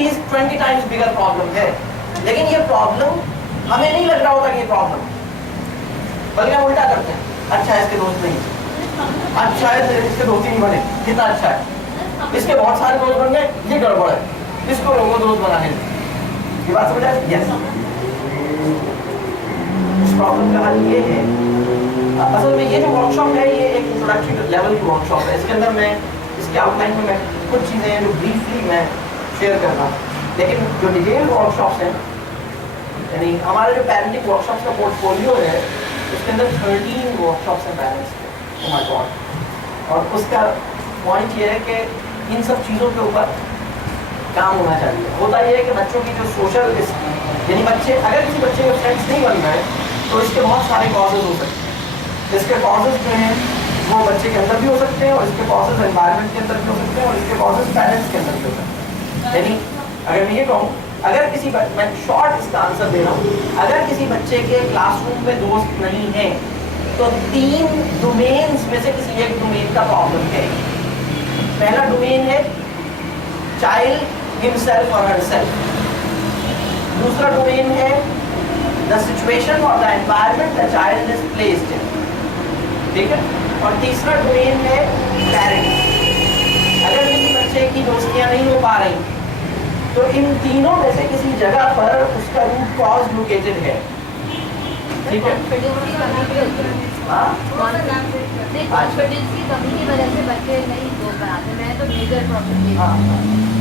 20 times bigger problem है, लेकिन ये प्रॉब्लम हमें नहीं लग रहा होता कि ये प्रॉब्लम, बल्कि हम उल्टा करते हैं, अच्छा है इसके दोस्त नहीं, अच्छा है इसके दोस्त ही नहीं बने, कितना अच्छा है, इसके बहुत सारे दोस्त बन गए, ये गड़बड़ है, इसको रोको दोस्त बनाने से। ये बात समझ आए? यस। इस प्रॉब्लम का हल ये है, असल में ये जो वर्कशॉप है ये एक इंट्रोडक्टरी लेवल की वर्कशॉप है। इसके अंदर मैं इसके आउटलाइन में मैं कुछ चीज़ें हैं जो ब्रीफली मैं शेयर कर रहा हूँ, लेकिन जो डिटेल वर्कशॉप्स हैं, यानी हमारे जो पेरेंटिंग वर्कशॉप्स का पोर्टफोलियो है उसके अंदर 13 वर्कशॉप्स हैं पेरेंट्स के, ओह माय गॉड। और उसका पॉइंट ये है कि इन सब चीज़ों के ऊपर काम होना चाहिए। होता ये है कि बच्चों की जो सोशल, यानी बच्चे अगर किसी बच्चे के फ्रेंड्स नहीं बन रहे तो इसके बहुत सारे कॉजेज हो सकते हैं। इसके कॉजेज जो हैं वो बच्चे के अंदर भी हो सकते हैं, और इसके कॉजेज एनवायरनमेंट के अंदर भी हो सकते हैं, और इसके कॉजेज पेरेंट्स के अंदर भी हो सकते हैं। यानी अगर मैं ये कहूँ, अगर किसी मैं शॉर्ट इसका आंसर दे रहा हूँ, अगर किसी बच्चे के क्लासरूम में दोस्त नहीं है तो 3 डोमेन्स में से किसी एक डोमेन का प्रॉब्लम है। पहला डोमेन है चाइल्ड हिमसेल्फ और हरसेल्फ, दूसरा डोमेन है द सिचुएशन और the environment the child is placed in, ठीक है, और तीसरा डोमेन है पेरेंट्स। अगर किसी बच्चे की दोस्तियां नहीं हो पा रही तो इन तीनों में से किसी जगह पर उसका रूट कॉज लोकेटेड है, ठीक है।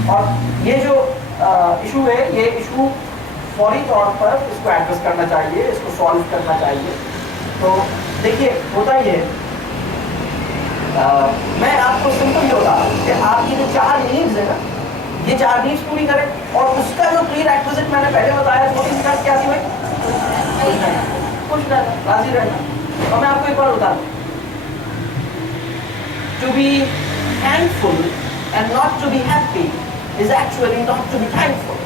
और ये जो इशू है, ये इशू फौरी तौर पर इसको एड्रेस करना चाहिए, इसको सॉल्व करना चाहिए। तो देखिए होता ही है, मैं आपको सिंपल ये होता कि आपकी जो 4 नीड्स है ना, ये 4 नीड्स पूरी करें, और उसका जो प्री रिक्विजिट मैंने पहले बताया वो इसका क्या थी भाई, खुश रहना, राजी रहना। और मैं आपको एक बार बता दूं, to be thankful and not to be happy is actually not to be thankful.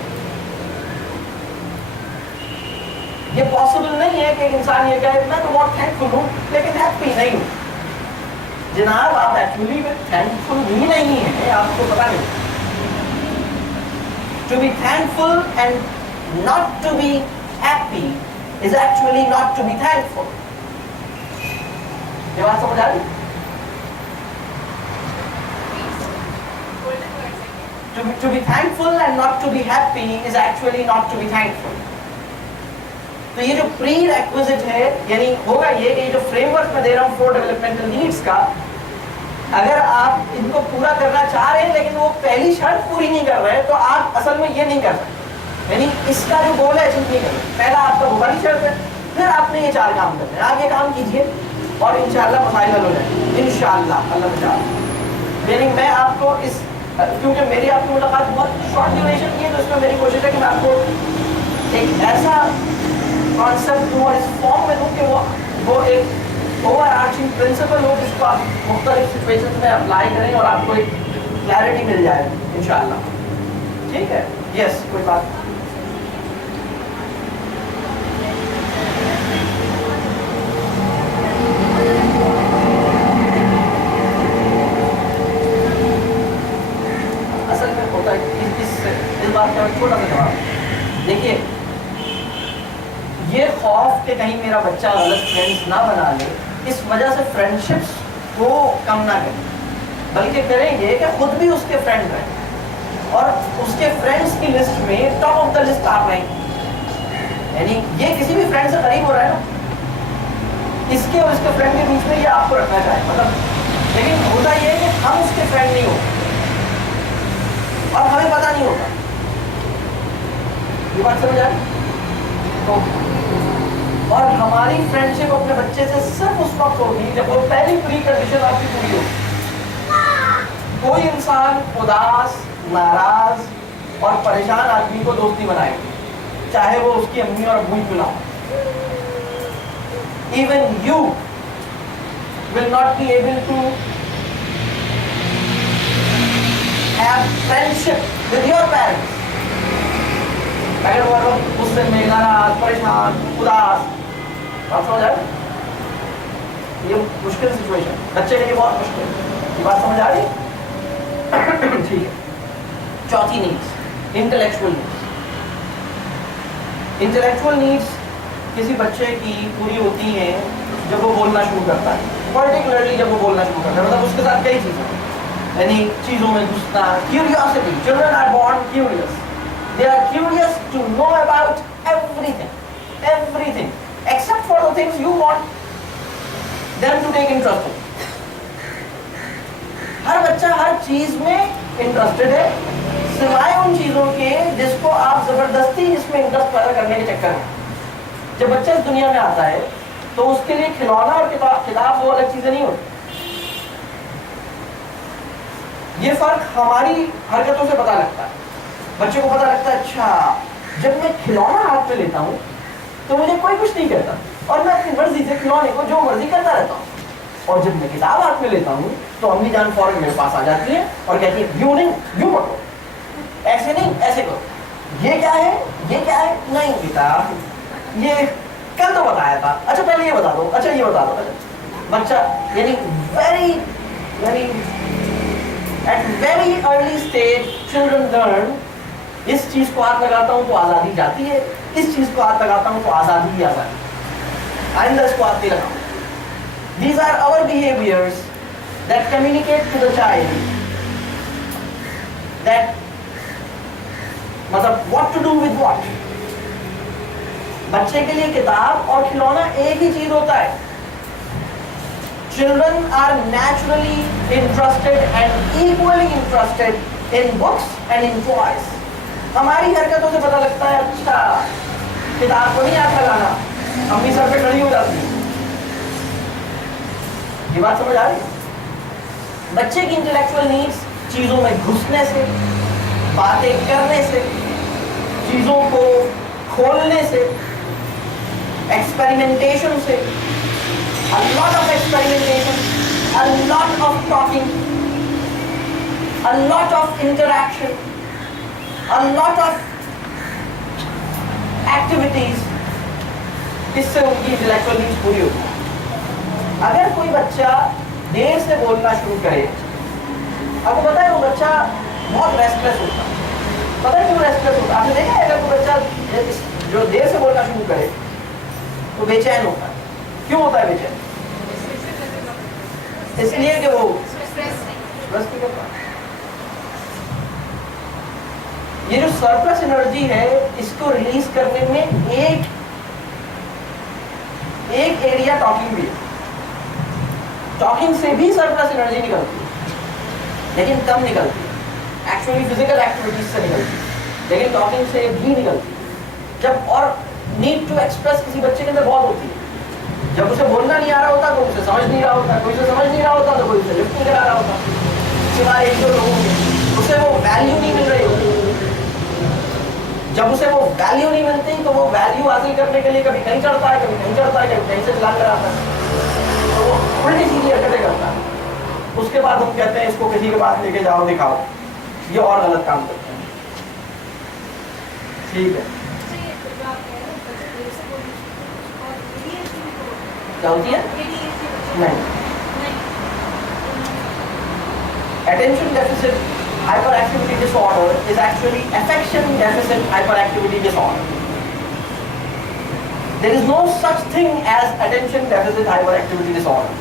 ये पॉसिबल नहीं है कि एक इंसान ये कहे मैं तो बहुत थैंकफुल हूं लेकिन हैप्पी नहीं हूं। जनाब आप एक्चुअली थैंकफुल ही नहीं है, आपको पता नहीं। To be thankful and not to be happy is actually not to be thankful. ये बात समझ आ रही? To be thankful and not to be happy is actually not to be thankful. तो ये जो प्री रिक्विजिट है, यानी होगा ये कि जो फ्रेमवर्क में दे रहा हूँ 4 डेवलपमेंटल नीड्स का, अगर आप इनको पूरा करना चाह रहे हैं लेकिन वो पहली शर्त पूरी नहीं कर रहे हैं तो आप असल में ये नहीं कर सकते। यानी इसका जो गोल है अचीव नहीं करना, पहला आपका वो वाली शर्त है, फिर आपने ये 4 काम करने हैं। आप ये काम कीजिए और इंशाल्लाह मसाइल हल हो जाएंगे, इंशाल्लाह अल्लाह बचाए। यानी मैं आपको इस, क्योंकि मेरी आपकी मुलाकात बहुत शॉर्ट ड्यूरेशन की है, तो इसमें मेरी कोशिश है कि मैं आपको एक ऐसा कॉन्सेप्ट दूँ और इस फॉर्म में दूँ कि वो एक ओवरआर्चिंग प्रिंसिपल हो जिसको आप मुख्तलिफ सिचुएशंस में अप्लाई करें और आपको एक क्लैरिटी मिल जाए इंशाल्लाह, ठीक है। यस, कोई बात। असल में होता है इस बात का छोटा सा जवाब, देखिए ये खौफ कि कहीं मेरा बच्चा गलत फ्रेंड्स ना बना ले, इस वजह से फ्रेंडशिप्स को कम ना करें, बल्कि करेंगे कि खुद भी उसके फ्रेंड रहें और उसके फ्रेंड्स की लिस्ट में टॉप ऑफ द लिस्ट आप रहें। यानी ये किसी भी फ्रेंड से करीब हो रहा है ना, इसके और इसके फ्रेंड के बीच में ये आपको रखना चाहिए, मतलब। लेकिन होता ये है कि हम उसके फ्रेंड नहीं होते और हमें पता नहीं होता। ये बात समझ आई? तो और हमारी फ्रेंडशिप अपने बच्चे से सिर्फ उस वक्त होगी जब वो पहली प्री कंडीशन आपकी पूरी होगी। कोई इंसान उदास, नाराज और परेशान आदमी को दोस्ती बनाएगा, चाहे वो उसकी अम्मी और अब्बू ही क्यों ना हो। Even you will not be able to have friendship with your parents अगर वो लोग गुस्से में, नाराज, परेशान, उदास। बात समझ आए? ये मुश्किल सिचुएशन बच्चे के लिए बहुत मुश्किल। ये बात समझ आ रही? ठीक है। चौथी नीड्स, इंटेलेक्चुअल नीड्स किसी बच्चे की पूरी होती हैं जब वो बोलना शुरू करता है, पर्टिकुलरली जब वो बोलना शुरू करता है, मतलब उसके साथ कई चीज़ें, यानी चीज़ों में घुसना, curiosity. Children are born curious, they are curious to know about everything except for the things you want them to take interest in. हर बच्चा हर चीज में इंटरेस्टेड है, सिवाय उन चीजों के जिसको आप जबरदस्ती इसमें इंटरेस्ट पैदा करने के चक्कर में। जब बच्चा इस दुनिया में आता है तो उसके लिए खिलौना और किताब वो अलग चीजें नहीं होती। ये फर्क हमारी हरकतों से पता लगता है। बच्चे को पता लगता है, अच्छा जब मैं खिलौना हाथ में लेता हूँ तो मुझे कोई कुछ नहीं कहता और मैं अपनी मर्जी से खिलौने को जो मर्जी करता रहता हूँ, और जब मैं किताब हाथ में लेता हूँ तो अम्मी जान फौरन मेरे पास आ जाती है और कहती है यूं नहीं, यूं पढ़ो, ऐसे नहीं, ऐसे करो, ये क्या है, ये क्या है, नहीं बेटा ये कल तो बताया था, अच्छा पहले ये बता दो, अच्छा ये बता दो। बच्चा यानी very at very early stage children learn, इस चीज को हाथ लगाता हूँ तो आजादी जाती है, इस चीज को हाथ लगाता हूँ तो आजादी ही आजादी, आइंदा इसको हाथ नहीं लगाऊं। These are our behaviors that communicate to the child that मतलब what to do with what। बच्चे के लिए किताब और खिलौना एक ही चीज होता है। Children are naturally interested and equally interested in books and in toys। हमारी हरकतों से पता लगता है, अच्छा किताब को नहीं हाथ लगाना, अम्मी सर पे खड़ी हो जाती है। ये बात समझ आ रही है? बच्चे की इंटेलेक्चुअल नीड्स चीजों में घुसने से, बातें करने से, चीजों को खोलने से, एक्सपेरिमेंटेशन से, a lot of experimentation, a lot of talking, a lot of interaction, a lot of activities, इससे उनकी इंटेलेक्चुअल नीड्स पूरी होती है। अगर कोई बच्चा देर से बोलना शुरू करे, आपको पता है वो बच्चा बहुत रेस्टलेस होता है। पता है क्यों रेस्टलेस होता है? आपने देखा है अगर कोई बच्चा जो देर से बोलना शुरू करे तो बेचैन होता है। क्यों होता है बेचैन? इसलिए कि वो स्ट्रेस नहीं करता। ये जो सरप्लस एनर्जी है इसको रिलीज करने में एक एरिया टॉकिंग भी है। टॉकिंग से भी सरप्लस एनर्जी निकलती है, लेकिन कम निकलती है। एक्चुअली फिजिकल एक्टिविटीज से निकलती है, लेकिन टॉकिंग से भी निकलती है। जब और नीड टू एक्सप्रेस किसी बच्चे के अंदर बहुत होती है। जब उसे बोलना नहीं आ रहा होता, कोई उसे समझ नहीं रहा होता, कोई उसे समझ नहीं रहा होता तो कोई उसे लिफ्ट नहीं करा रहा होता। सिवाय एक दो लोगों के उसे वो वैल्यू नहीं मिल रही होती। जब उसे वो वैल्यू नहीं मिलती तो वो वैल्यू हासिल करने के लिए कभी कहीं चढ़ता है, कभी कहीं चढ़ता है, कभी कहीं से चलान कराता है, तो वो उल्टी सीधी हरकतें करता है। उसके बाद हम कहते हैं इसको किसी के पास लेके जाओ, दिखाओ, ये और गलत काम करते हैं। ठीक है, क्या होती है? नहीं, attention deficit hyperactivity disorder is actually affection deficit hyperactivity disorder. There is no such thing as attention deficit hyperactivity disorder.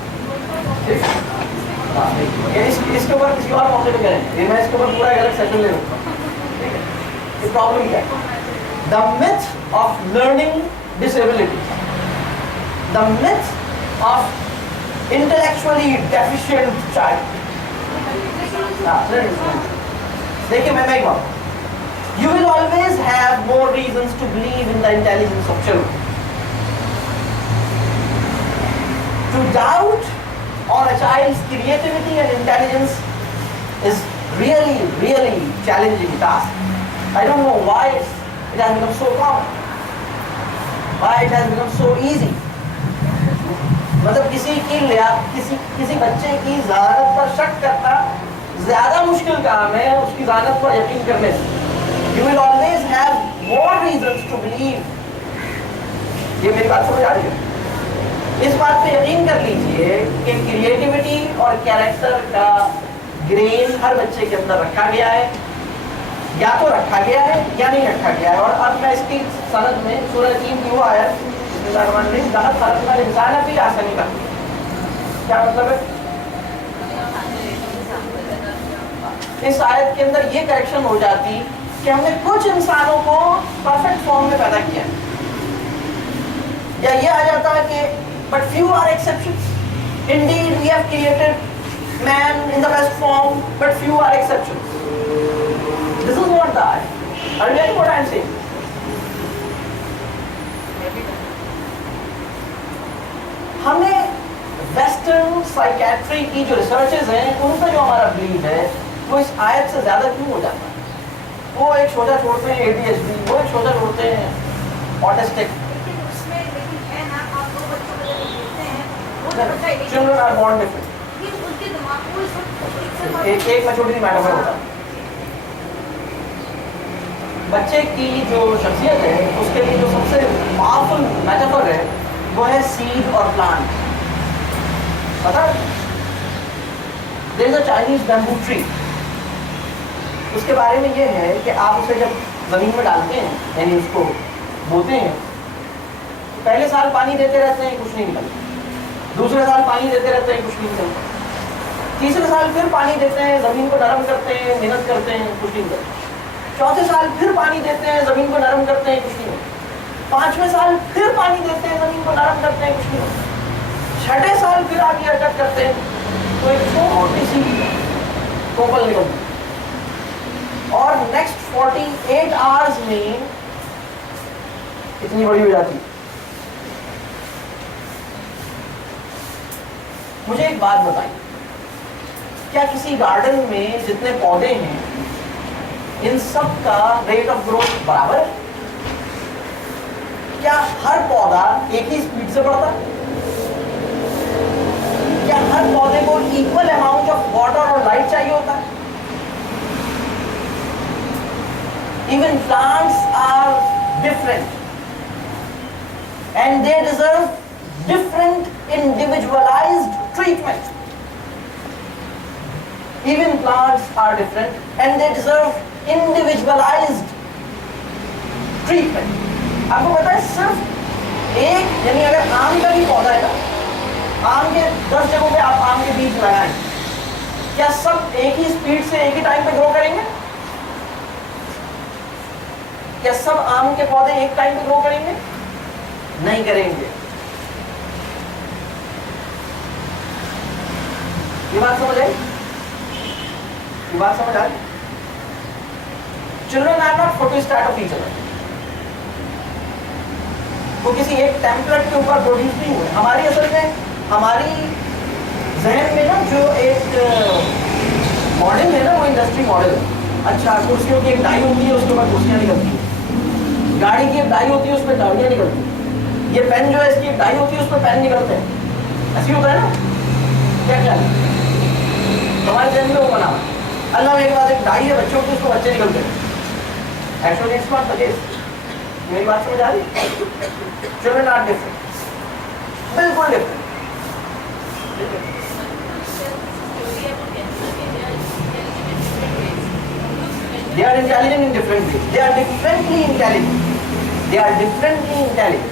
इसके ऊपर किसी और मौके पे करेंगे, मैं इसके ऊपर पूरा अलग सेशन ले लूँगा। ये प्रॉब्लम क्या है? The myth of learning disability, the myth of intellectually deficient child. देखिए मैं एक बात, you will always have more reasons to believe in the intelligence of children. To doubt on a child's creativity and intelligence is really challenging task. I don't know why it has become so common, why it has become so easy. मतलब किसी बच्चे की ज़हानत पर शक करना ज्यादा मुश्किल काम है उसकी ज़हानत पर यकीन करने से। You will always have more reasons to believe। ये मेरी बात समझ आ रही है? इस बात पे यकीन कर लीजिए कि क्रिएटिविटी और कैरेक्टर का ग्रेन हर बच्चे के अंदर रखा गया है। या तो रखा गया है या नहीं रखा गया है। और अब मैं इसकी सनद में सूरह 3 की वो आयत इंसान भी आसानी का, क्या मतलब है? इस आयत के अंदर ये करेक्शन हो जाती कि हमने कुछ इंसानों को परफेक्ट फॉर्म में पैदा किया, या ये आ जाता है कि but few are exceptions, indeed we have created man in the best form but few are exceptions. This is what the आयत, are you getting what I am saying? हमें वेस्टर्न साइकेट्री की जो रिसर्चेस हैं उनका जो हमारा believe है वो इस आयत से ज्यादा क्यों हो जाता है? वो एक सोचा छोड़ते हैं ADHD, वो एक सोचा छोड़ते हैं autistic. Children are born different. एक मैं छोटी सी मैटर में बता, बच्चे की जो शख्सियत है उसके लिए जो सबसे पावरफुल मेटाफर है वो है सीड और प्लांट। पता है, there is a Chinese bamboo tree, उसके बारे में ये है कि आप उसे जब जमीन में डालते हैं यानी उसको बोते हैं, पहले साल पानी देते रहते हैं कुछ नहीं निकलता, दूसरे साल पानी देते रहते हैं कुछ नहीं निकलता, तीसरे साल फिर पानी देते हैं, जमीन को नरम करते हैं, मेहनत करते हैं, कुछ नहीं निकलता, चौथे साल फिर पानी देते हैं, जमीन को नरम करते हैं, कुछ नहीं होता, पांचवें साल फिर पानी देते हैं, जमीन को नरम करते हैं, कुछ नहीं होता, छठे साल फिर आगे अटक करते हैं तो एक छोटी सी कोपल निकलती है और नेक्स्ट 48 आवर्स में इतनी बड़ी हो जाती है। मुझे एक बात बताइए, क्या किसी गार्डन में जितने पौधे हैं इन सब का रेट ऑफ ग्रोथ बराबर है? क्या हर पौधा एक ही स्पीड से बढ़ता है? क्या हर पौधे को इक्वल अमाउंट ऑफ वाटर और लाइट चाहिए होता है? Even plants are different and they deserve different individualized treatment. Even plants are different and they deserve individualized treatment. आपको पता है सिर्फ एक, यानी अगर आम का भी पौधा है ना, आम के 10 जगहों पे आप आम के बीज लगाएं, क्या सब एक ही स्पीड से एक ही टाइम पे ग्रो करेंगे? क्या सब आम के पौधे एक टाइम पे ग्रो करेंगे? नहीं करेंगे। ये बात समझ आई? ये बात समझ आई? Children are not photostat of each other. वो किसी एक टेम्पलेट के ऊपर प्रोड्यूस नहीं हुए। हमारी असल में हमारी जहन में ना जो एक मॉडल है ना वो इंडस्ट्री मॉडल है। अच्छा, कुर्सियों की एक डाई होती है, उसके ऊपर कुर्सियां निकलती है, गाड़ी की एक डाई होती है, उस पर गाड़ियाँ निकलती हैं, ये पेन जो है इसकी एक डाई होती है, उस पर पेन निकलते हैं, ऐसे होता है ना? क्या क्या हमारे जहन में वो बना अल्लाह मेरे पास एक डाई है बच्चों की, उसको बच्चे निकलते हैं। Actually it's not the case. मेरी बात समझ आ रही? चिल्ड्रन आर डिफरेंट, बिल्कुल different. They are intelligent in different ways. They are differently intelligent. They are differently intelligent.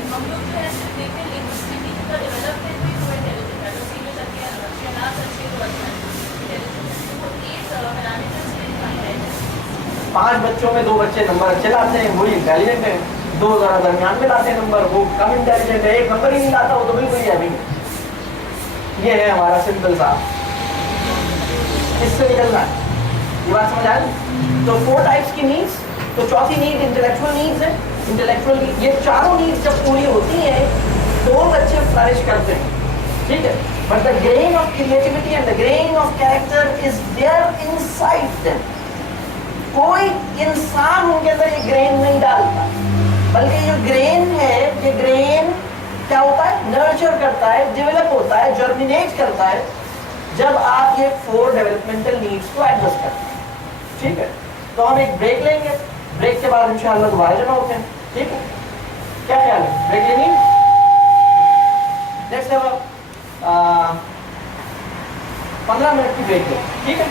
पांच बच्चों में 2 बच्चे नंबर अच्छे लाते हैं, वही इंटेलिजेंट है। 2 जरा दरमियान में लाते हैं नंबर, वो कम इंटेलिजेंट है। 1 नंबर ही नहीं लाता, वो तो बिल्कुल ही है। ये है हमारा सिंपल सा, इससे निकलना है। ये बात समझ आए? तो 4 टाइप्स की नीड्स, तो चौथी नीड इंटेलेक्चुअल नीड्स है। इंटेलेक्चुअल नीड, ये चारों नीड्स जब पूरी होती हैं तो बच्चे फ्लरिश करते हैं, ठीक है? But the grain of creativity and the grain of character is there inside them. कोई इंसान उनके अंदर ये ग्रेन नहीं डालता, बल्कि जो ग्रेन है, ये ग्रेन क्या होता है? नर्चर करता है, डेवलप होता है, जर्मिनेट करता है जब आप ये 4 डेवलपमेंटल नीड्स को एडजस्ट करते हैं, ठीक है? तो हम एक ब्रेक लेंगे, ब्रेक के बाद इंशाअल्लाह दोबारा जमा होते हैं, ठीक है? क्या ख्याल है? ब्रेक लेनी? नेक्स्ट अब 15 मिनट की ब्रेक है, ठीक है?